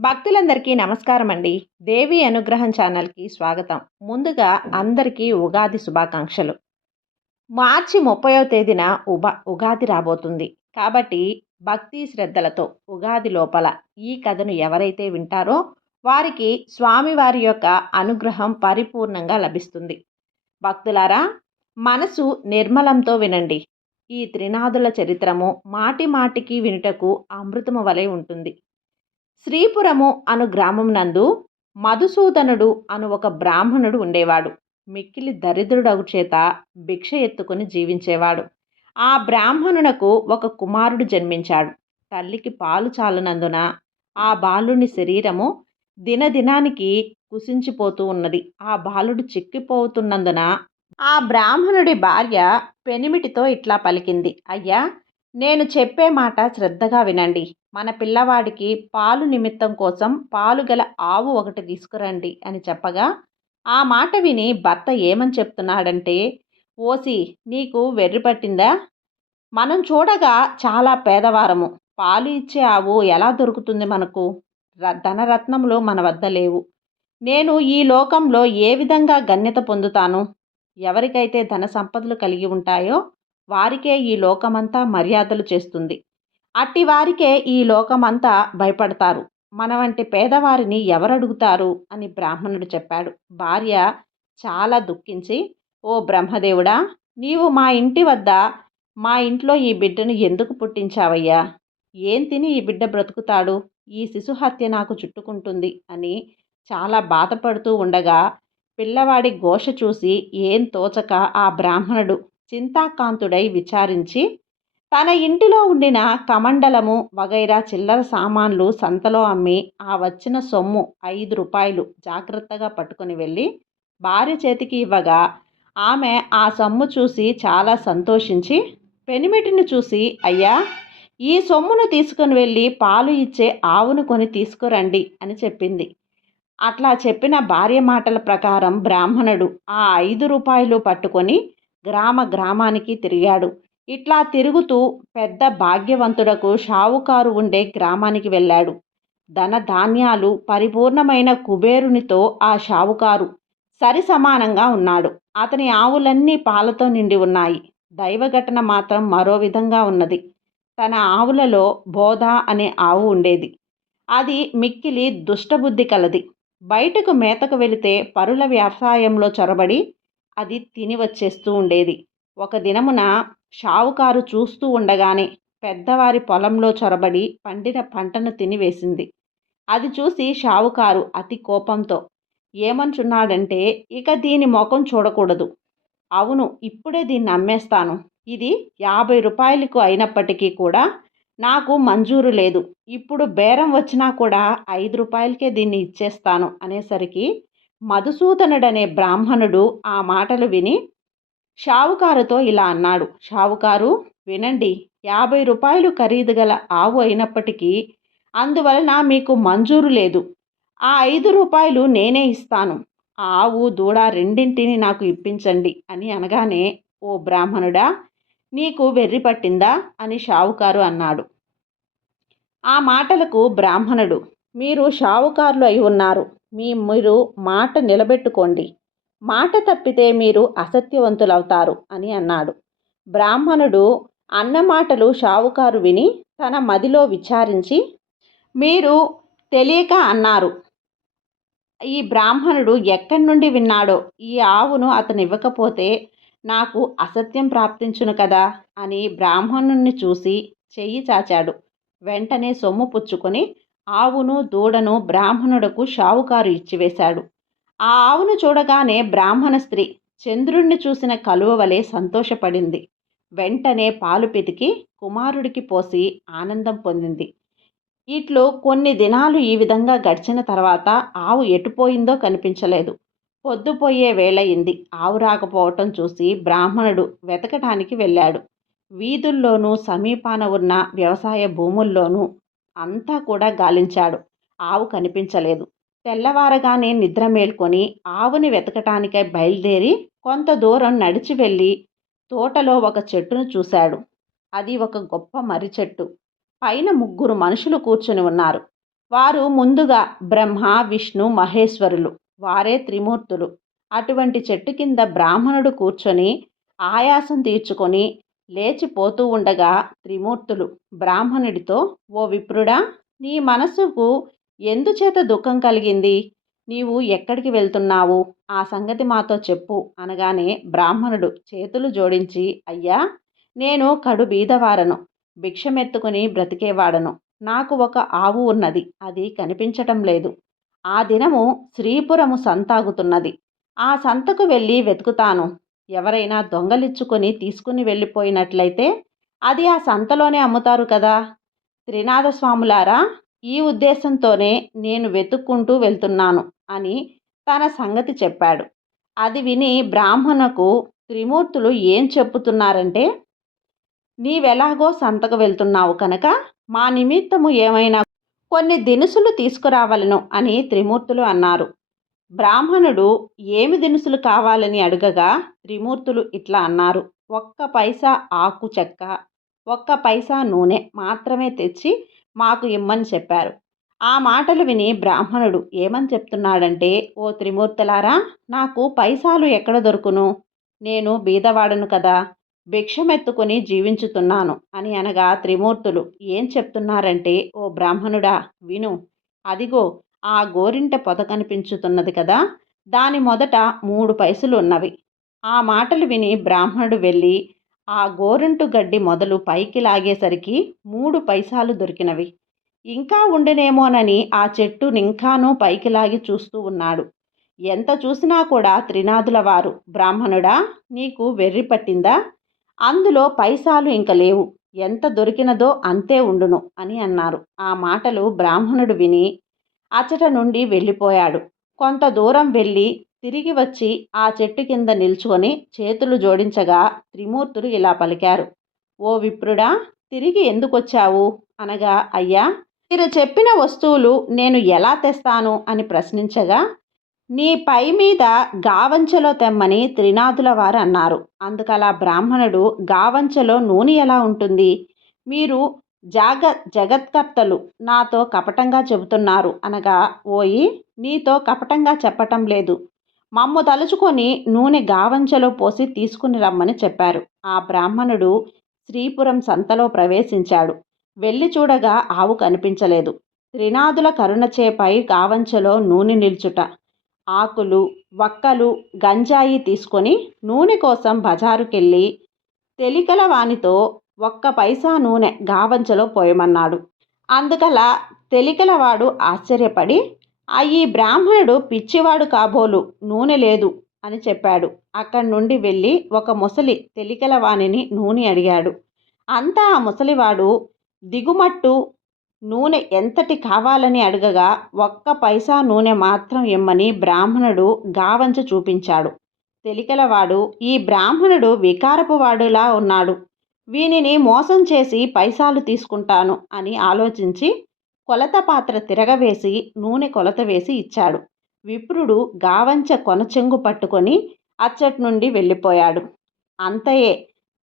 భక్తులందరికీ నమస్కారం అండి దేవి అనుగ్రహం ఛానల్కి స్వాగతం. ముందుగా అందరికీ ఉగాది శుభాకాంక్షలు. మార్చి ముప్పయో తేదీన ఉబా ఉగాది రాబోతుంది. కాబట్టి భక్తి శ్రద్ధలతో ఉగాది లోపల ఈ కథను ఎవరైతే వింటారో వారికి స్వామివారి యొక్క అనుగ్రహం పరిపూర్ణంగా లభిస్తుంది. భక్తులారా మనసు నిర్మలంతో వినండి. ఈ త్రినాదుల చరిత్రము మాటి మాటికి వినుటకు అమృతము వలె ఉంటుంది. శ్రీపురము అను గ్రామం నందు మధుసూదనుడు అను ఒక బ్రాహ్మణుడు ఉండేవాడు. మిక్కిలి దరిద్రుడగు చేత భిక్ష ఎత్తుకుని జీవించేవాడు. ఆ బ్రాహ్మణునకు ఒక కుమారుడు జన్మించాడు. తల్లికి పాలు చాలనందున ఆ బాలుని శరీరము దినదినానికి కుసించిపోతూ ఉన్నది. ఆ బాలుడు చిక్కిపోతున్నందున ఆ బ్రాహ్మణుడి భార్య పెనిమిటితో ఇట్లా పలికింది. అయ్యా నేను చెప్పే మాట శ్రద్ధగా వినండి. మన పిల్లవాడికి పాలు నిమిత్తం కోసం పాలు గల ఆవు ఒకటి తీసుకురండి అని చెప్పగా ఆ మాట విని భర్త ఏమని చెప్తున్నాడంటే ఓసి నీకు వెర్రి పట్టిందా? మనం చూడగా చాలా పేదవారము. పాలు ఇచ్చే ఆవు ఎలా దొరుకుతుంది మనకు? ధనరత్నములు మన వద్ద లేవు. నేను ఈ లోకంలో ఏ విధంగా గణ్యత పొందుతాను? ఎవరికైతే ధన సంపదలు కలిగి ఉంటాయో వారికే ఈ లోకమంతా మర్యాదలు చేస్తుంది. అట్టి వారికే ఈ లోకమంతా భయపడతారు. మన వంటి పేదవారిని ఎవరడుగుతారు? అని బ్రాహ్మణుడు చెప్పాడు. భార్య చాలా దుఃఖించి ఓ బ్రహ్మదేవుడా నీవు మా ఇంటి వద్ద మా ఇంట్లో ఈ బిడ్డను ఎందుకు పుట్టించావయ్యా? ఏం తిని ఈ బిడ్డ బ్రతుకుతాడు? ఈ శిశు హత్య నాకు చుట్టుకుంటుంది అని చాలా బాధపడుతూ ఉండగా పిల్లవాడి ఘోష చూసి ఏం తోచక? ఆ బ్రాహ్మణుడు చింతాకాంతుడై విచారించి తన ఇంటిలో ఉండిన కమండలము వగైరా చిల్లర సామాన్లు సంతలో అమ్మి ఆ వచ్చిన సొమ్ము ఐదు రూపాయలు జాగ్రత్తగా పట్టుకొని వెళ్ళి భార్య చేతికి ఇవ్వగా ఆమె ఆ సొమ్ము చూసి చాలా సంతోషించి పెనిమిటిని చూసి అయ్యా ఈ సొమ్మును తీసుకొని వెళ్ళి పాలు ఇచ్చే ఆవును కొని తీసుకురండి అని చెప్పింది. అట్లా చెప్పిన భార్య మాటల ప్రకారం బ్రాహ్మణుడు ఆ ఐదు రూపాయలు పట్టుకొని గ్రామ గ్రామానికి తిరిగాడు. ఇట్లా తిరుగుతూ పెద్ద భాగ్యవంతుడకు షావుకారు ఉండే గ్రామానికి వెళ్ళాడు. ధన ధాన్యాలు పరిపూర్ణమైన కుబేరునితో ఆ షావుకారు సరి సమానంగా ఉన్నాడు. అతని ఆవులన్నీ పాలతో నిండి ఉన్నాయి. దైవఘటన మాత్రం మరో విధంగా ఉన్నది. తన ఆవులలో బోధ అనే ఆవు ఉండేది. అది మిక్కిలి దుష్టబుద్ధి కలది. బయటకు మేతకు వెళితే పరుల వ్యవసాయంలో చొరబడి అది తిని వచ్చేస్తూ ఉండేది. ఒక దినమున షావుకారు చూస్తూ ఉండగానే పెద్దవారి పొలంలో చొరబడి పండిన పంటను తినివేసింది. అది చూసి షావుకారు అతి కోపంతో ఏమంచున్నాడంటే ఇక దీని ముఖం చూడకూడదు. అవును ఇప్పుడే దీన్ని అమ్మేస్తాను. ఇది యాభై రూపాయలకు అయినప్పటికీ కూడా నాకు మంజూరు లేదు. ఇప్పుడు బేరం వచ్చినా కూడా ఐదు రూపాయలకే దీన్ని ఇచ్చేస్తాను అనేసరికి మధుసూదనుడనే బ్రాహ్మణుడు ఆ మాటలు విని షావుకారుతో ఇలా అన్నాడు. షావుకారు వినండి. యాభై రూపాయలు ఖరీదు గల ఆవు అయినప్పటికీ అందువలన మీకు మంజూరు లేదు. ఆ ఐదు రూపాయలు నేనే ఇస్తాను. ఆ ఆవు దూడ రెండింటిని నాకు ఇప్పించండి అని అనగానే ఓ బ్రాహ్మణుడా నీకు వెర్రి పట్టిందా అని షావుకారు అన్నాడు. ఆ మాటలకు బ్రాహ్మణుడు మీరు షావుకారులు అయి ఉన్నారు. మీ మీరు మాట నిలబెట్టుకోండి. మాట తప్పితే మీరు అసత్యవంతులవుతారు అని అన్నాడు. బ్రాహ్మణుడు అన్నమాటలు షావుకారు విని తన మదిలో విచారించి మీరు తెలియక అన్నారు. ఈ బ్రాహ్మణుడు ఎక్కడి నుండి విన్నాడో ఈ ఆవును అతను ఇవ్వకపోతే నాకు అసత్యం ప్రాప్తించును కదా అని బ్రాహ్మణుణ్ణి చూసి చెయ్యి చాచాడు. వెంటనే సొమ్ము పుచ్చుకొని ఆవును దూడను బ్రాహ్మణుడకు షావుకారు ఇచ్చివేశాడు. ఆ ఆవును చూడగానే బ్రాహ్మణ స్త్రీ చంద్రుణ్ణి చూసిన కలువ వలె సంతోషపడింది. వెంటనే పాలు పితికి కుమారుడికి పోసి ఆనందం పొందింది. ఇట్లు కొన్ని దినాలు ఈ విధంగా గడిచిన తర్వాత ఆవు ఎటుపోయిందో కనిపించలేదు. పొద్దుపోయే వేళయింది ఆవు రాకపోవటం చూసి బ్రాహ్మణుడు వెతకటానికి వెళ్ళాడు. వీధుల్లోనూ సమీపాన ఉన్న వ్యవసాయ భూముల్లోనూ అంతా కూడా గాలించాడు. ఆవు కనిపించలేదు. తెల్లవారగానే నిద్ర మేల్కొని ఆవుని వెతకటానికై బయలుదేరి కొంత దూరం నడిచి వెళ్ళి తోటలో ఒక చెట్టును చూశాడు. అది ఒక గొప్ప మర్రి చెట్టు. పైన ముగ్గురు మనుషులు కూర్చుని ఉన్నారు. వారు ముందుగా బ్రహ్మ విష్ణు మహేశ్వరులు. వారే త్రిమూర్తులు. అటువంటి చెట్టు కింద బ్రాహ్మణుడు కూర్చొని ఆయాసం తీర్చుకొని లేచిపోతూ ఉండగా త్రిమూర్తులు బ్రాహ్మణుడితో ఓ విప్రుడా నీ మనసుకు ఎందుచేత దుఃఖం కలిగింది? నీవు ఎక్కడికి వెళ్తున్నావు? ఆ సంగతి మాతో చెప్పు అనగానే బ్రాహ్మణుడు చేతులు జోడించి అయ్యా నేను కడు బీదవారను భిక్షమెత్తుకుని బ్రతికేవాడను. నాకు ఒక ఆవు ఉన్నది అది కనిపించటం లేదు. ఆ దినము శ్రీపురము సంతాగుతున్నది. ఆ సంతకు వెళ్ళి వెతుకుతాను. ఎవరైనా దొంగలిచ్చుకొని తీసుకుని వెళ్ళిపోయినట్లయితే అది ఆ సంతలోనే అమ్ముతారు కదా? త్రినాథస్వాములారా ఈ ఉద్దేశంతోనే నేను వెతుక్కుంటూ వెళ్తున్నాను అని తన సంగతి చెప్పాడు. అది విని బ్రాహ్మణకు త్రిమూర్తులు ఏం చెప్పుతున్నారంటే నీవెలాగో సంతకు వెళ్తున్నావు కనుక మా నిమిత్తము ఏమైనా కొన్ని దినుసులు తీసుకురావలను అని త్రిమూర్తులు అన్నారు. బ్రాహ్మణుడు ఏమి దినుసులు కావాలని అడగగా? త్రిమూర్తులు ఇట్లా అన్నారు. ఒక్క పైసా ఆకు చెక్క ఒక్క పైసా నూనె మాత్రమే తెచ్చి మాకు ఇమ్మని చెప్పారు. ఆ మాటలు విని బ్రాహ్మణుడు ఏమని చెప్తున్నాడంటే ఓ త్రిమూర్తులారా నాకు పైసాలు ఎక్కడ దొరుకును? నేను బీదవాడను కదా భిక్షమెత్తుకుని జీవించుతున్నాను అని అనగా త్రిమూర్తులు ఏం చెప్తున్నారంటే ఓ బ్రాహ్మణుడా విను. అదిగో ఆ గోరింట పొద కనిపించుతున్నది కదా దాని మొదట మూడు పైసలు ఉన్నవి ఆ మాటలు విని బ్రాహ్మణుడు వెళ్ళి ఆ గోరింటు గడ్డి మొదలు పైకి లాగేసరికి మూడు పైసాలు దొరికినవి. ఇంకా ఉండనేమోనని ఆ చెట్టు ఇంకానూ పైకి లాగి చూస్తూ ఉన్నాడు. ఎంత చూసినా కూడా త్రినాదుల వారు బ్రాహ్మణుడా నీకు వెర్రి పట్టిందా? అందులో పైసాలు ఇంక లేవు. ఎంత దొరికినదో అంతే ఉండును అని అన్నారు. ఆ మాటలు బ్రాహ్మణుడు విని అచట నుండి వెళ్ళిపోయాడు. కొంత దూరం వెళ్ళి తిరిగి వచ్చి ఆ చెట్టు కింద నిల్చుకొని చేతులు జోడించగా త్రిమూర్తులు ఇలా పలికారు. ఓ విప్రుడా తిరిగి ఎందుకొచ్చావు? అనగా అయ్యా మీరు చెప్పిన వస్తువులు నేను ఎలా తెస్తాను? అని ప్రశ్నించగా నీ పై మీద గావంచెలో తెమ్మని త్రినాథుల వారు అన్నారు. అందుకలా బ్రాహ్మణుడు గావంచెలో నూనె ఎలా ఉంటుంది? మీరు జాగ జగత్కర్తలు నాతో కపటంగా చెబుతున్నారు. అనగా ఓయి నీతో కపటంగా చెప్పటం లేదు. మమ్ము తలుచుకొని నూనె గావంచలో పోసి తీసుకుని రమ్మని చెప్పారు. ఆ బ్రాహ్మణుడు శ్రీపురం సంతలో ప్రవేశించాడు. వెళ్ళి చూడగా ఆవు కనిపించలేదు. త్రినాదుల కరుణచేపై గావంచలో నూనె నిల్చుట. ఆకులు వక్కలు గంజాయి తీసుకొని నూనె కోసం బజారుకెళ్ళి తెలికల వానితో ఒక్క పైసా నూనె గావంచలో పోయమన్నాడు. అందుకలా తెలికలవాడు ఆశ్చర్యపడి ఆ ఈ బ్రాహ్మణుడు పిచ్చివాడు కాబోలు నూనె లేదు అని చెప్పాడు. అక్కడి నుండి వెళ్ళి ఒక ముసలి తెలికల వాణిని నూనె అడిగాడు. అంతా ఆ ముసలివాడు దిగుమట్టు నూనె ఎంతటి కావాలని అడగగా ఒక్క పైసా నూనె మాత్రం ఇమ్మని బ్రాహ్మణుడు గావంచ చూపించాడు. తెలికలవాడు ఈ బ్రాహ్మణుడు వికారపు వాడులా ఉన్నాడు. వీనిని మోసం చేసి పైసాలు తీసుకుంటాను అని ఆలోచించి కొలత పాత్ర తిరగవేసి నూనె కొలత వేసి ఇచ్చాడు. విప్రుడు గావంచ కొనచెంగు పట్టుకొని అచ్చటి నుండి వెళ్ళిపోయాడు. అంతయే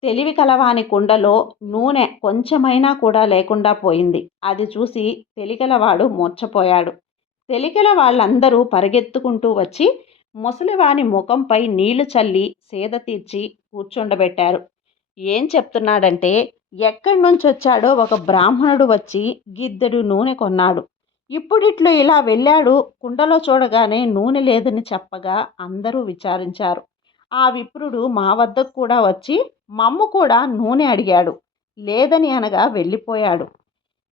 తెలివి కలవాని కుండలో నూనె కొంచెమైనా కూడా లేకుండా పోయింది. అది చూసి తెలికలవాడు మూర్చపోయాడు తెలికల వాళ్ళందరూ పరిగెత్తుకుంటూ వచ్చి ముసలివాని ముఖంపై నీళ్ళు చల్లి సేద తీర్చి కూర్చుండబెట్టారు. ఏం చెప్తున్నాడంటే ఎక్కడి నుంచి వచ్చాడో ఒక బ్రాహ్మణుడు వచ్చి గిద్దెడు నూనె కొన్నాడు. ఇప్పుడిట్లో ఇలా వెళ్ళాడు కుండలో చూడగానే నూనె లేదని చెప్పగా అందరూ విచారించారు. ఆ విప్రుడు మా వద్దకు కూడా వచ్చి మమ్ము కూడా నూనె అడిగాడు. లేదని అనగా వెళ్ళిపోయాడు.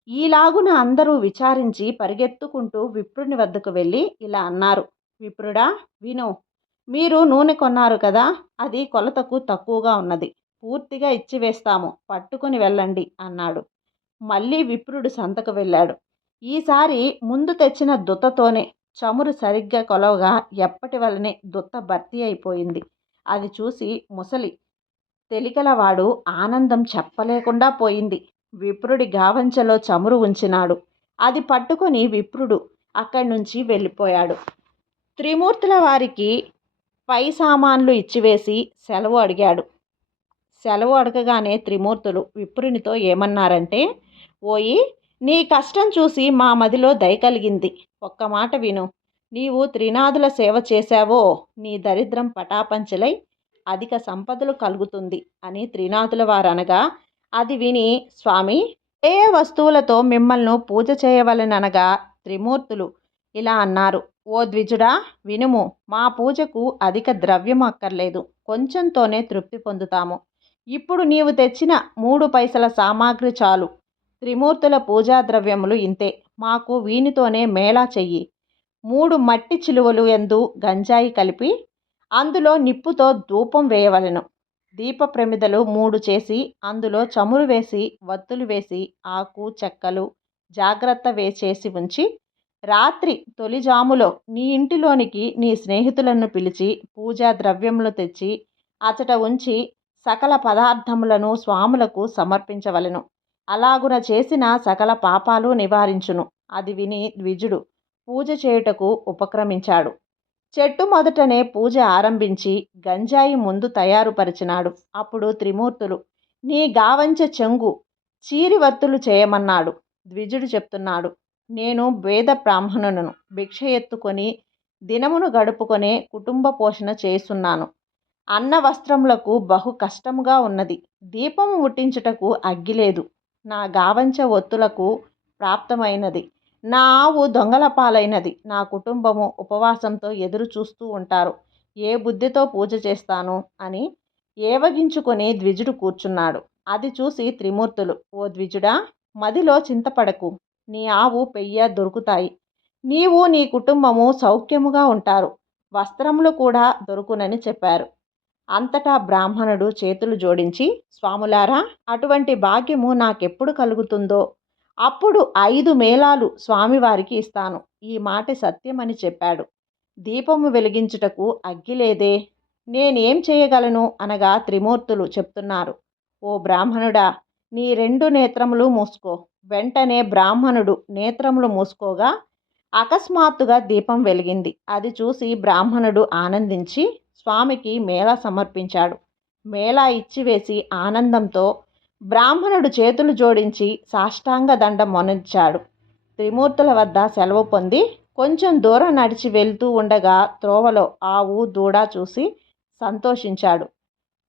ఈలాగున అందరూ విచారించి పరిగెత్తుకుంటూ విప్రుని వద్దకు వెళ్ళి ఇలా అన్నారు. విప్రుడా విను మీరు నూనె కొన్నారు కదా అది కొలతకు తక్కువగా ఉన్నది. పూర్తిగా ఇచ్చివేస్తాము పట్టుకుని వెళ్ళండి అన్నాడు. మళ్ళీ విప్రుడు సంతకు వెళ్ళాడు. ఈసారి ముందు తెచ్చిన దుత్తతోనే చమురు సరిగ్గా కొలవగా ఎప్పటి వలనే దుత్త భర్తీ అయిపోయింది. అది చూసి ముసలి తెలికలవాడు ఆనందం చెప్పలేకుండా పోయింది. విప్రుడి గావంచలో చమురు ఉంచినాడు. అది పట్టుకొని విప్రుడు అక్కడి నుంచి వెళ్ళిపోయాడు. త్రిమూర్తుల వారికి పై సామాన్లు ఇచ్చివేసి సెలవు అడిగాడు. సెలవు అడగగానే త్రిమూర్తులు విప్రునితో ఏమన్నారంటే ఓయి నీ కష్టం చూసి మా మదిలో దయ కలిగింది. ఒక్క మాట విను. నీవు త్రినాథుల సేవ చేశావో నీ దరిద్రం పటాపంచలై అధిక సంపదలు కలుగుతుంది అని త్రినాథుల వారు అనగా అది విని స్వామి ఏ వస్తువులతో మిమ్మల్ని పూజ చేయవలననగా త్రిమూర్తులు ఇలా అన్నారు. ఓ ద్విజుడా వినుము మా పూజకు అధిక ద్రవ్యం అక్కర్లేదు. కొంచెంతోనే తృప్తి పొందుతాము. ఇప్పుడు నీవు తెచ్చిన మూడు పైసల సామాగ్రి చాలు. త్రిమూర్తుల పూజా ద్రవ్యములు ఇంతే. మాకు వీనితోనే మేళా చెయ్యి. మూడు మట్టి చిలువలు ఎందు గంజాయి కలిపి అందులో నిప్పుతో ధూపం వేయవలెను. దీప ప్రమిదలు మూడు చేసి అందులో చమురు వేసి వత్తులు వేసి ఆకు చెక్కలు జాగ్రత్త వేసేసి ఉంచి రాత్రి తొలిజాములో నీ ఇంటిలోనికి నీ స్నేహితులను పిలిచి పూజా ద్రవ్యములు తెచ్చి అచట ఉంచి సకల పదార్థములను స్వాములకు సమర్పించవలెను. అలాగున చేసిన సకల పాపాలు నివారించును. అది విని ద్విజుడు పూజ చేయుటకు ఉపక్రమించాడు. చెట్టు మొదటనే పూజ ఆరంభించి గంజాయి ముందు తయారుపరిచినాడు. అప్పుడు త్రిమూర్తులు నీ గావంచ చెంగు చీరివత్తులు చేయమన్నాడు. ద్విజుడు చెప్తున్నాడు నేను వేద బ్రాహ్మణులను భిక్ష ఎత్తుకొని దినమును గడుపుకొనే కుటుంబ పోషణ చేస్తున్నాను. అన్న వస్త్రములకు బహు కష్టముగా ఉన్నది. దీపము ముట్టించుటకు అగ్గిలేదు నా గావంచ ఒత్తులకు ప్రాప్తమైనది. నా ఆవు దొంగల పాలైనది. నా కుటుంబము ఉపవాసంతో ఎదురు చూస్తూ ఉంటారు. ఏ బుద్ధితో పూజ చేస్తాను? అని ఏవగించుకొని ద్విజుడు కూర్చున్నాడు. అది చూసి త్రిమూర్తులు ఓ ద్విజుడా మదిలో చింతపడకు. నీ ఆవు పెయ్య దొరుకుతాయి. నీవు నీ కుటుంబము సౌఖ్యముగా ఉంటారు. వస్త్రములు కూడా దొరుకునని చెప్పారు. అంతటా బ్రాహ్మణుడు చేతులు జోడించి స్వాములారా అటువంటి భాగ్యము నాకెప్పుడు కలుగుతుందో? అప్పుడు ఐదు మేళాలు స్వామివారికి ఇస్తాను. ఈ మాట సత్యమని చెప్పాడు. దీపము వెలిగించుటకు అగ్గిలేదే నేనేం చేయగలను అనగా త్రిమూర్తులు చెప్తున్నారు. ఓ బ్రాహ్మణుడా నీ రెండు నేత్రములు మూసుకో. వెంటనే బ్రాహ్మణుడు నేత్రములు మూసుకోగా అకస్మాత్తుగా దీపం వెలిగింది. అది చూసి బ్రాహ్మణుడు ఆనందించి స్వామికి మేళా సమర్పించాడు. మేళా ఇచ్చివేసి ఆనందంతో బ్రాహ్మణుడు చేతులు జోడించి సాష్టాంగ దండం మొనించాడు. త్రిమూర్తుల వద్ద సెలవు పొంది కొంచెం దూరం నడిచి వెళ్తూ ఉండగా త్రోవలో ఆవు దూడ చూసి సంతోషించాడు.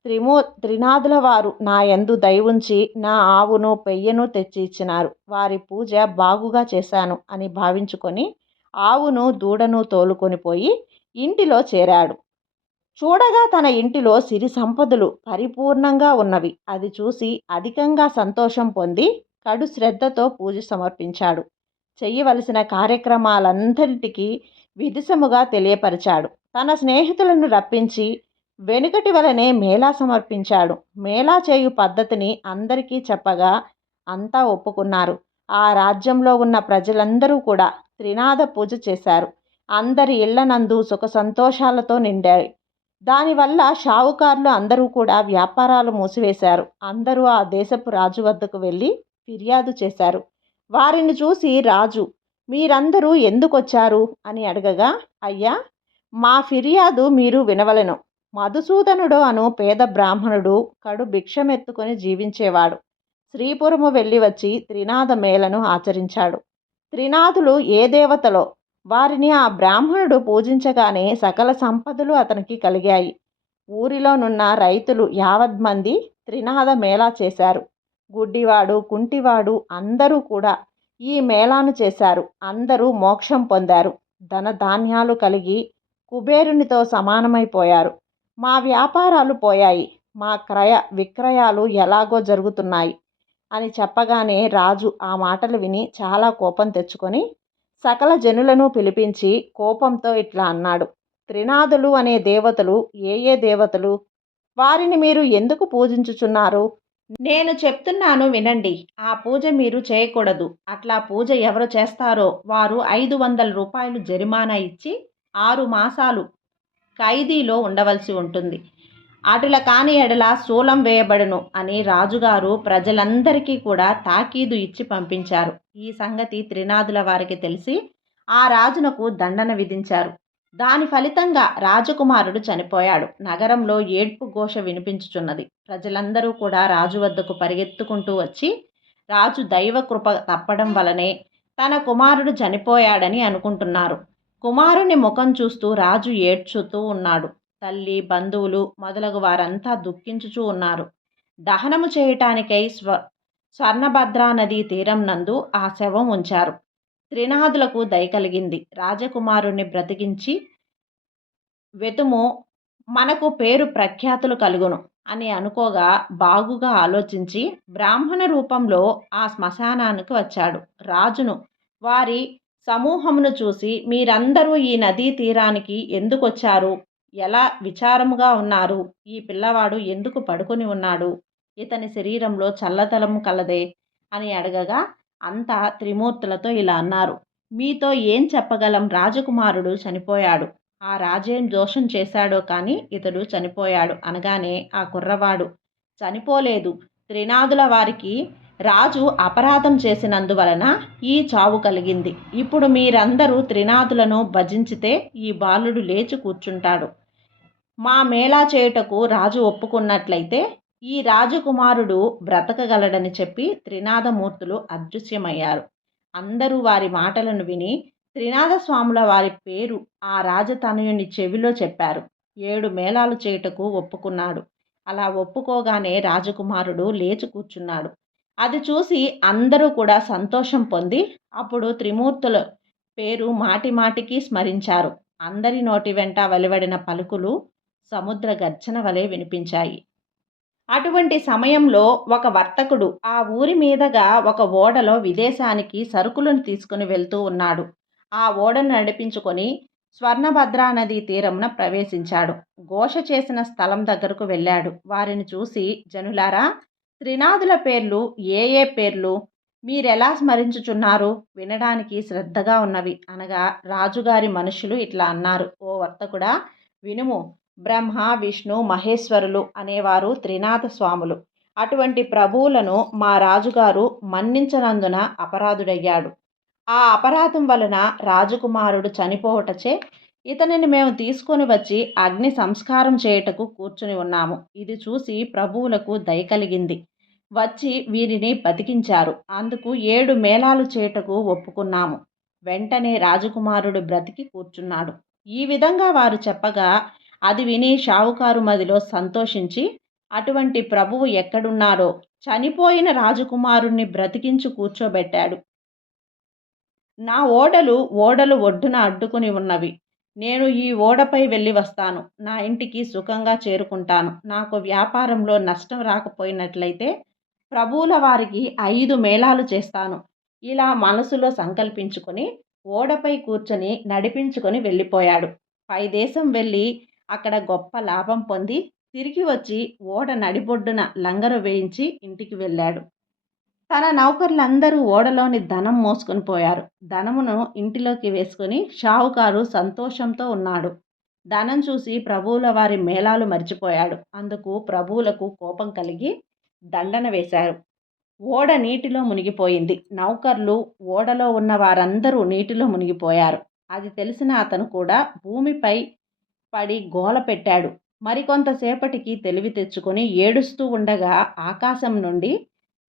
త్రిమూ త్రినాథుల వారు నా ఎందు దయవుంచి నా ఆవును పెయ్యను తెచ్చి ఇచ్చినారు వారి పూజ బాగుగా చేశాను అని భావించుకొని ఆవును దూడను తోలుకొని పోయి ఇంటిలో చేరాడు. చూడగా తన ఇంటిలో సిరి సంపదలు పరిపూర్ణంగా ఉన్నవి. అది చూసి అధికంగా సంతోషం పొంది కడు శ్రద్ధతో పూజ సమర్పించాడు. చెయ్యవలసిన కార్యక్రమాలంతటికీ విదిశముగా తెలియపరిచాడు. తన స్నేహితులను రప్పించి వెనుకటి వలనే మేళా సమర్పించాడు. మేళా చేయు పద్ధతిని అందరికీ చెప్పగా అంతా ఒప్పుకున్నారు. ఆ రాజ్యంలో ఉన్న ప్రజలందరూ కూడా త్రినాద పూజ చేశారు. అందరి ఇళ్ళనందు సుఖ సంతోషాలతో నిండాయి. దానివల్ల షావుకారులు అందరూ కూడా వ్యాపారాలు మూసివేశారు. అందరూ ఆ దేశపు రాజు వద్దకు వెళ్ళి ఫిర్యాదు చేశారు. వారిని చూసి రాజు మీరందరూ ఎందుకు వచ్చారు అని అడగగా అయ్యా మా ఫిర్యాదు మీరు వినవలెను. మధుసూదనుడు అను పేద బ్రాహ్మణుడు కడు భిక్షమెత్తుకొని జీవించేవాడు. శ్రీపురము వెళ్ళి వచ్చి త్రినాథ మేళను ఆచరించాడు. త్రినాథులు ఏ దేవతలో వారిని ఆ బ్రాహ్మణుడు పూజించగానే సకల సంపదలు అతనికి కలిగాయి. ఊరిలోనున్న రైతులు యావద్మంది త్రినాద మేళా చేశారు. గుడ్డివాడు కుంటివాడు అందరూ కూడా ఈ మేళాను చేశారు. అందరూ మోక్షం పొందారు. ధన ధాన్యాలు కలిగి కుబేరునితో సమానమైపోయారు మా వ్యాపారాలు పోయాయి. మా క్రయ విక్రయాలు ఎలాగో జరుగుతున్నాయి అని చెప్పగానే రాజు ఆ మాటలు విని చాలా కోపం తెచ్చుకొని సకల జనులను పిలిపించి కోపంతో ఇట్లా అన్నాడు. త్రినాథులు అనే దేవతలు ఏ ఏ దేవతలు? వారిని మీరు ఎందుకు పూజించుచున్నారు? నేను చెప్తున్నాను వినండి. ఆ పూజ మీరు చేయకూడదు. అట్లా పూజ ఎవరు చేస్తారో వారు ఐదు వందల రూపాయలు జరిమానా ఇచ్చి ఆరు మాసాలు ఖైదీలో ఉండవలసి ఉంటుంది. అటుల కాని ఎడల శూలం వేయబడును అని రాజుగారు ప్రజలందరికీ కూడా తాకీదు ఇచ్చి పంపించారు. ఈ సంగతి త్రినాథుల వారికి తెలిసి ఆ రాజునకు దండన విధించారు. దాని ఫలితంగా రాజకుమారుడు చనిపోయాడు. నగరంలో ఏడ్పు ఘోష వినిపించుచున్నది. ప్రజలందరూ కూడా రాజు వద్దకు పరిగెత్తుకుంటూ వచ్చి రాజు దైవ కృప తప్పడం వలనే తన కుమారుడు చనిపోయాడని అనుకుంటున్నారు. కుమారుని ముఖం చూస్తూ రాజు ఏడ్చుతూ ఉన్నాడు. తల్లి బంధువులు మొదలగు వారంతా దుఃఖించుచూ ఉన్నారు. దహనము చేయటానికై స్వ స్వర్ణభద్రా నదీ తీరం నందు ఆ శవం ఉంచారు. త్రినాథులకు దయ కలిగింది. రాజకుమారుణ్ణి బ్రతికించి వెతుము మనకు పేరు ప్రఖ్యాతులు కలుగును అని అనుకోగా బాగుగా ఆలోచించి బ్రాహ్మణ రూపంలో ఆ శ్మశానానికి వచ్చాడు. రాజును వారి సమూహమును చూసి మీరందరూ ఈ నదీ తీరానికి ఎందుకు వచ్చారు ఎలా విచారముగా ఉన్నారు? ఈ పిల్లవాడు ఎందుకు పడుకొని ఉన్నాడు? ఇతని శరీరంలో చల్లతలము కలదే? అని అడగగా అంతా త్రిమూర్తులతో ఇలా అన్నారు. మీతో ఏం చెప్పగలం? రాజకుమారుడు చనిపోయాడు. ఆ రాజేం దోషం చేశాడో కానీ ఇతడు చనిపోయాడు అనగానే ఆ కుర్రవాడు చనిపోలేదు. త్రినాదుల వారికి రాజు అపరాధం చేసినందువలన ఈ చావు కలిగింది. ఇప్పుడు మీరందరూ త్రినాదులను భజించితే ఈ బాలుడు లేచి కూర్చుంటాడు. మా మేళా చేయుటకు రాజు ఒప్పుకున్నట్లయితే ఈ రాజకుమారుడు బ్రతకగలడని చెప్పి త్రినాథమూర్తులు అదృశ్యమయ్యారు. అందరూ వారి మాటలను విని త్రినాథస్వాముల వారి పేరు ఆ రాజతనయుని చెవిలో చెప్పారు. ఏడు మేళాలు చేయుటకు ఒప్పుకున్నాడు. అలా ఒప్పుకోగానే రాజకుమారుడు లేచి కూర్చున్నాడు. అది చూసి అందరూ కూడా సంతోషం పొంది అప్పుడు త్రిమూర్తుల పేరు మాటి మాటికి స్మరించారు. అందరి నోటి వెంట వెలువడిన పలుకులు సముద్ర గర్జన వలె వినిపించాయి. అటువంటి సమయంలో ఒక వర్తకుడు ఆ ఊరి మీదగా ఒక ఓడలో విదేశానికి సరుకులను తీసుకుని వెళ్తూ ఉన్నాడు. ఆ ఓడను నడిపించుకొని స్వర్ణభద్రా నదీ తీరమున ప్రవేశించాడు. ఘోష చేసిన స్థలం దగ్గరకు వెళ్ళాడు. వారిని చూసి జనులారా త్రినాదుల పేర్లు ఏ ఏ పేర్లు? మీరెలా స్మరించుచున్నారు? వినడానికి శ్రద్ధగా ఉన్నవి. అనగా రాజుగారి మనుషులు ఇట్లా అన్నారు. ఓ వర్తకుడా వినుము. బ్రహ్మ విష్ణు మహేశ్వరులు అనేవారు త్రినాథ స్వాములు. అటువంటి ప్రభువులను మా రాజుగారు మన్నించనందున అపరాధుడయ్యాడు. ఆ అపరాధం వలన రాజకుమారుడు చనిపోవటచే ఇతనిని మేము తీసుకొని వచ్చి అగ్ని సంస్కారం చేయుటకు కూర్చుని ఉన్నాము. ఇది చూసి ప్రభువులకు దయ కలిగింది. వచ్చి వీరిని బతికించారు. అందుకు ఏడు మేళాలు చేయుటకు ఒప్పుకున్నాము. వెంటనే రాజకుమారుడు బ్రతికి కూర్చున్నాడు. ఈ విధంగా వారు చెప్పగా అది విని షావుకారు మదిలో సంతోషించి అటువంటి ప్రభువు ఎక్కడున్నారో చనిపోయిన రాజకుమారుణ్ణి బ్రతికించు కూర్చోబెట్టాడు. నా ఓడలు ఓడలు ఒడ్డున అడ్డుకుని ఉన్నవి. నేను ఈ ఓడపై వెళ్ళి వస్తాను. నా ఇంటికి సుఖంగా చేరుకుంటాను. నాకు వ్యాపారంలో నష్టం రాకపోయినట్లయితే ప్రభువుల వారికి ఐదు మేళాలు చేస్తాను. ఇలా మనసులో సంకల్పించుకొని ఓడపై కూర్చొని నడిపించుకొని వెళ్ళిపోయాడు. పై దేశం వెళ్ళి అక్కడ గొప్ప లాభం పొంది తిరిగి వచ్చి ఓడ నడిబొడ్డున లంగరు వేయించి ఇంటికి వెళ్ళాడు. తన నౌకర్లందరూ ఓడలోని ధనం మోసుకొని పోయారు. ధనమును ఇంటిలోకి వేసుకొని షావుకారు సంతోషంతో ఉన్నాడు. ధనం చూసి ప్రభువుల వారి మేళాలు మర్చిపోయాడు. అందుకు ప్రభువులకు కోపం కలిగి దండన వేశారు. ఓడ నీటిలో మునిగిపోయింది. నౌకర్లు ఓడలో ఉన్న వారందరూ నీటిలో మునిగిపోయారు. అది తెలిసిన అతను కూడా భూమిపై పడి గోల పెట్టాడు. మరికొంతసేపటికి తెలివి తెచ్చుకొని ఏడుస్తూ ఉండగా ఆకాశం నుండి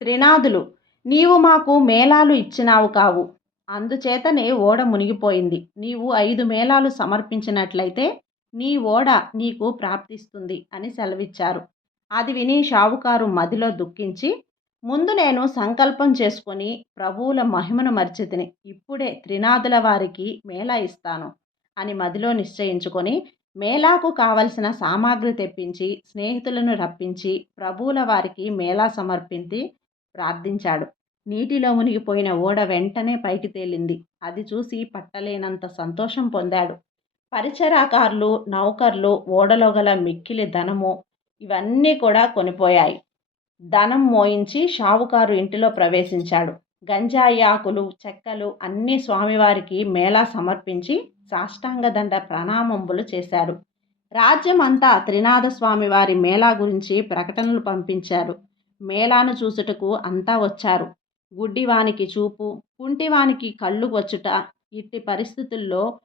త్రినాదులు నీవు మాకు మేళాలు ఇచ్చినావు కావు. అందుచేతనే ఓడ మునిగిపోయింది. నీవు ఐదు మేళాలు సమర్పించినట్లయితే నీ ఓడ నీకు ప్రాప్తిస్తుంది అని సెలవిచ్చారు. అది విని షావుకారు మదిలో దుఃఖించి ముందు నేను సంకల్పం చేసుకొని ప్రభువుల మహిమను మర్చితిని ఇప్పుడే త్రినాదుల వారికి మేళా ఇస్తాను అని మదిలో నిశ్చయించుకొని మేళాకు కావలసిన సామాగ్రి తెప్పించి స్నేహితులను రప్పించి ప్రభువుల వారికి మేళా సమర్పించి ప్రార్థించాడు. నీటిలో మునిగిపోయిన ఓడ వెంటనే పైకి తేలింది. అది చూసి పట్టలేనంత సంతోషం పొందాడు. పరిచరాకారులు నౌకర్లు ఓడలో గల మిక్కిలి ధనము ఇవన్నీ కూడా కొనిపోయాయి. ధనం మోయించి షావుకారు ఇంటిలో ప్రవేశించాడు. గంజాయి ఆకులు చెక్కలు అన్ని స్వామివారికి మేళా సమర్పించి సాష్టాంగ దండ ప్రణామంబులు చేశాడు రాజ్యం అంతా వారి మేళా గురించి ప్రకటనలు పంపించారు. మేళాను చూసుటకు అంతా వచ్చారు. గుడ్డివానికి చూపు కుంటివానికి కళ్ళు వచ్చుట ఇట్టి పరిస్థితుల్లో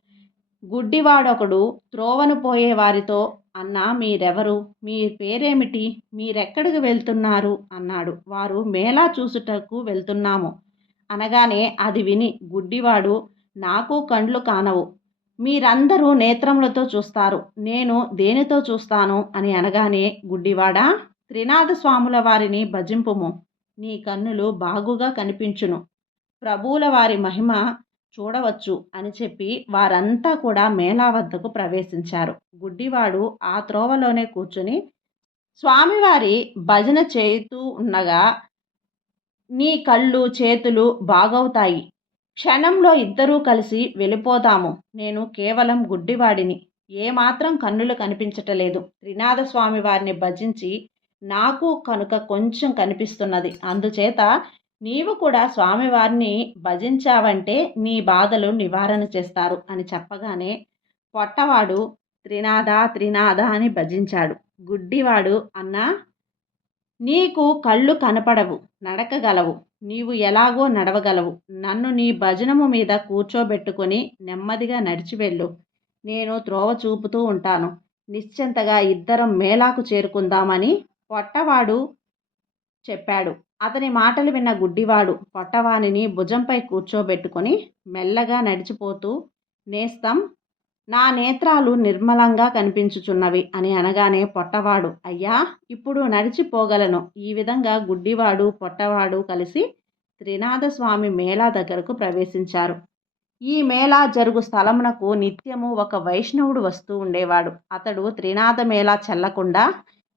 గుడ్డివాడొకడు త్రోవను పోయే వారితో అన్నా మీరెవరు? మీ పేరేమిటి? మీరెక్కడికి వెళ్తున్నారు? అన్నాడు. వారు మేళా చూసుటకు వెళ్తున్నాము. అనగానే అది విని గుడ్డివాడు నాకు కండ్లు కానవు. మీరందరూ నేత్రములతో చూస్తారు. నేను దేనితో చూస్తాను? అని అనగానే గుడ్డివాడా త్రినాథ స్వాముల వారిని భజింపుము. నీ కన్నులు బాగుగా కనిపించును. ప్రభువుల వారి మహిమ చూడవచ్చు అని చెప్పి వారంతా కూడా మేళా వద్దకు ప్రవేశించారు. గుడ్డివాడు ఆ త్రోవలోనే కూర్చుని స్వామివారి భజన చేస్తూ ఉండగా నీ కళ్ళు చేతులు బాగవుతాయి. క్షణంలో ఇద్దరూ కలిసి వెళ్ళిపోదాము. నేను కేవలం గుడ్డివాడిని. ఏమాత్రం కన్నులు కనిపించటలేదు. త్రినాథ స్వామి వారిని భజించి నాకు కనుక కొంచెం కనిపిస్తున్నది. అందుచేత నీవు కూడా స్వామివారిని భజించావంటే నీ బాధలు నివారణ చేస్తారు అని చెప్పగానే పొట్టవాడు త్రినాథ త్రినాథ అని భజించాడు. గుడ్డివాడు అన్నా నీకు కళ్ళు కనపడవు నడకగలవు నీవు ఎలాగో నడవగలవు. నన్ను నీ భజనము మీద కూర్చోబెట్టుకొని నెమ్మదిగా నడిచి వెళ్ళు. నేను త్రోవ చూపుతూ ఉంటాను. నిశ్చింతగా ఇద్దరం మేళాకు చేరుకుందామని పొట్టవాడు చెప్పాడు. అతని మాటలు విన్న గుడ్డివాడు పొట్టవానిని భుజంపై కూర్చోబెట్టుకొని మెల్లగా నడిచిపోతూ నేస్తం నా నేత్రాలు నిర్మలంగా కనిపించుచున్నవి అని అనగానే పొట్టవాడు అయ్యా ఇప్పుడు నడిచిపోగలను ఈ విధంగా గుడ్డివాడు పొట్టవాడు కలిసి త్రినాథస్వామి మేళా దగ్గరకు ప్రవేశించారు. ఈ మేళా జరుగు స్థలమునకు నిత్యము ఒక వైష్ణవుడు వస్తూ ఉండేవాడు. అతడు త్రినాథ మేళా చెల్లకుండా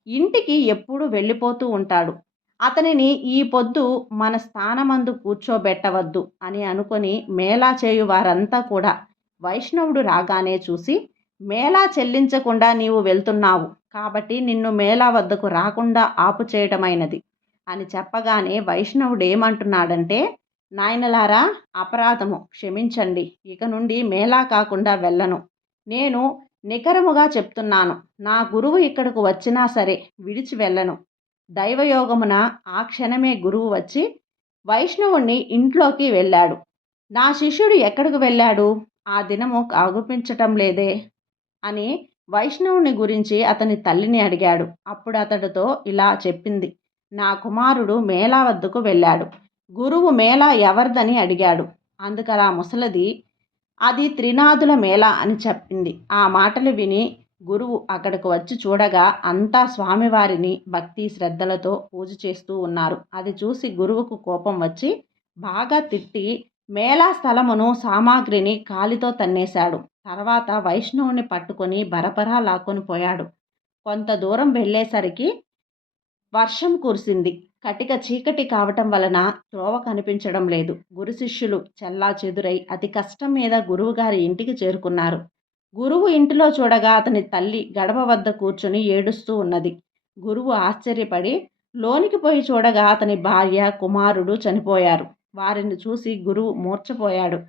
ఇంటికి ఎప్పుడూ వెళ్ళిపోతూ ఉంటాడు. అతనిని ఈ పొద్దు మన స్థానమందు కూర్చోబెట్టవద్దు అని అనుకొని మేళా చేయు వారంతా కూడా వైష్ణవుడు రాగానే చూసి మేళా చెల్లించకుండా నీవు వెళ్తున్నావు. కాబట్టి నిన్ను మేళా వద్దకు రాకుండా ఆపు చేయటమైనది. అని చెప్పగానే వైష్ణవుడు ఏమంటున్నాడంటే నాయనలారా అపరాధము. క్షమించండి. ఇక నుండి మేళా కాకుండా వెళ్ళను. నేను నికరముగా చెప్తున్నాను. నా గురువు ఇక్కడకు వచ్చినా సరే విడిచి వెళ్ళను. దైవయోగమున ఆ క్షణమే గురువు వచ్చి వైష్ణవుణ్ణి ఇంట్లోకి వెళ్ళాడు. నా శిష్యుడు ఎక్కడికి వెళ్ళాడు? ఆ దినము కాగుపించటం లేదే? అని వైష్ణవుని గురించి అతని తల్లిని అడిగాడు. అప్పుడు అతడితో ఇలా చెప్పింది. నా కుమారుడు మేళా వద్దకు వెళ్ళాడు. గురువు మేళా ఎవరిదని అడిగాడు. అందుకలా ముసలది అది త్రినాథుల మేళ అని చెప్పింది. ఆ మాటలు విని గురువు అక్కడికి వచ్చి చూడగా అంతా స్వామివారిని భక్తి శ్రద్ధలతో పూజ చేస్తూ ఉన్నారు. అది చూసి గురువుకు కోపం వచ్చి బాగా తిట్టి మేళా స్థలమును సామాగ్రిని కాలితో తన్నేశాడు. తర్వాత వైష్ణవుని పట్టుకొని బరబరా లాక్కొని పోయాడు. కొంత దూరం వెళ్ళేసరికి వర్షం కురిసింది. కటిక చీకటి కావటం వలన త్రోవ కనిపించడం లేదు. గురు శిష్యులు చెల్లా చెదురై అతి కష్టం మీద గురువుగారి ఇంటికి చేరుకున్నారు. గురువు ఇంటిలో చూడగా అతని తల్లి గడప వద్ద కూర్చుని ఏడుస్తూ ఉన్నది. గురువు ఆశ్చర్యపడి లోనికి పోయి చూడగా అతని భార్య కుమారుడు చనిపోయారు. వారిని చూసి గురువు మూర్చపోయాడు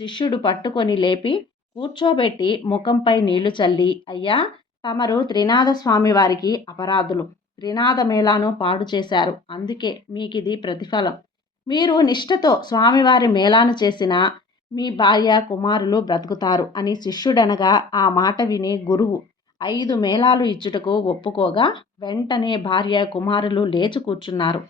శిష్యుడు పట్టుకొని లేపి కూర్చోబెట్టి ముఖంపై నీళ్ళు చల్లి అయ్యా తమరు త్రినాథ స్వామి వారికి అపరాధులు. త్రినాథ మేళాను పాడు చేశారు. అందుకే మీకిది ప్రతిఫలం. మీరు నిష్ఠతో స్వామివారి మేళాను చేసిన మీ భార్య కుమారులు బ్రతుకుతారు అని శిష్యుడనగా ఆ మాట విని గురువు ఐదు మేళాలు ఇచ్చుటకు ఒప్పుకోగా వెంటనే భార్య కుమారులు లేచి కూర్చున్నారు.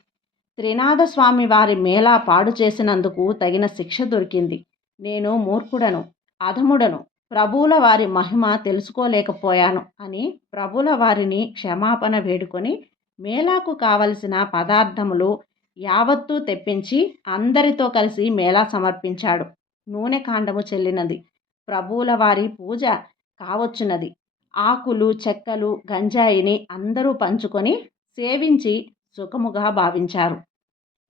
త్రినాథస్వామి వారి మేళా పాడు చేసినందుకు తగిన శిక్ష దొరికింది. నేను మూర్ఖుడను అధముడను ప్రభువుల వారి మహిమ తెలుసుకోలేకపోయాను అని ప్రభుల వారిని క్షమాపణ వేడుకొని మేళాకు కావలసిన పదార్థములు యావత్తూ తెప్పించి అందరితో కలిసి మేళా సమర్పించాడు. నూనె కాండము చెల్లినది. ప్రభువుల వారి పూజ కావచ్చున్నది ఆకులు చెక్కలు గంజాయిని అందరూ పంచుకొని సేవించి సుఖముగా భావించారు.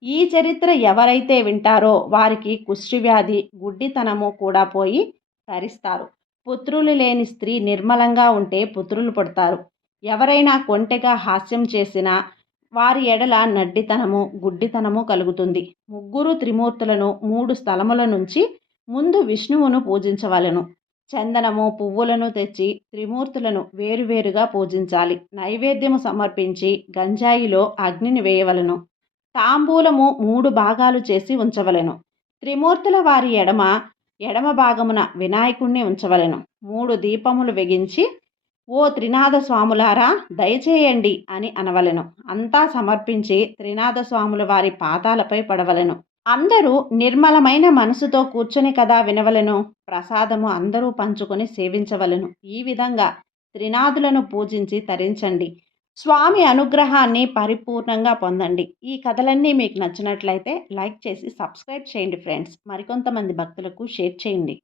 ఈ చరిత్ర ఎవరైతే వింటారో వారికి కుష్టివ్యాధి గుడ్డితనము కూడా పోయి తరిస్తారు. పుత్రులు లేని స్త్రీ నిర్మలంగా ఉంటే పుత్రులు పుడతారు. ఎవరైనా కొంటెగా హాస్యం చేసినా వారి ఎడల నడ్డితనము గుడ్డితనము కలుగుతుంది. ముగ్గురు త్రిమూర్తులను మూడు స్థలముల నుంచి ముందు విష్ణువును పూజించవలను. చందనము పువ్వులను తెచ్చి త్రిమూర్తులను వేరువేరుగా పూజించాలి. నైవేద్యము సమర్పించి గంజాయిలో అగ్నిని వేయవలను. తాంబూలము మూడు భాగాలు చేసి ఉంచవలెను. త్రిమూర్తుల వారి ఎడమ ఎడమ భాగమున వినాయకుణ్ణి ఉంచవలెను. మూడు దీపములు వెగించి ఓ త్రినాథ స్వాములారా దయచేయండి అని అనవలెను. అంతా సమర్పించి త్రినాథ స్వాముల వారి పాదాలపై పడవలెను. అందరూ నిర్మలమైన మనసుతో కూర్చొని కదా వినవలెను. ప్రసాదము అందరూ పంచుకొని సేవించవలెను. ఈ విధంగా త్రినాథులను పూజించి తరించండి. స్వామి అనుగ్రహాన్ని పరిపూర్ణంగా పొందండి. ఈ కథలన్నీ మీకు నచ్చినట్లయితే లైక్ చేసి సబ్స్క్రైబ్ చేయండి ఫ్రెండ్స్. మరికొంతమంది భక్తులకు షేర్ చేయండి.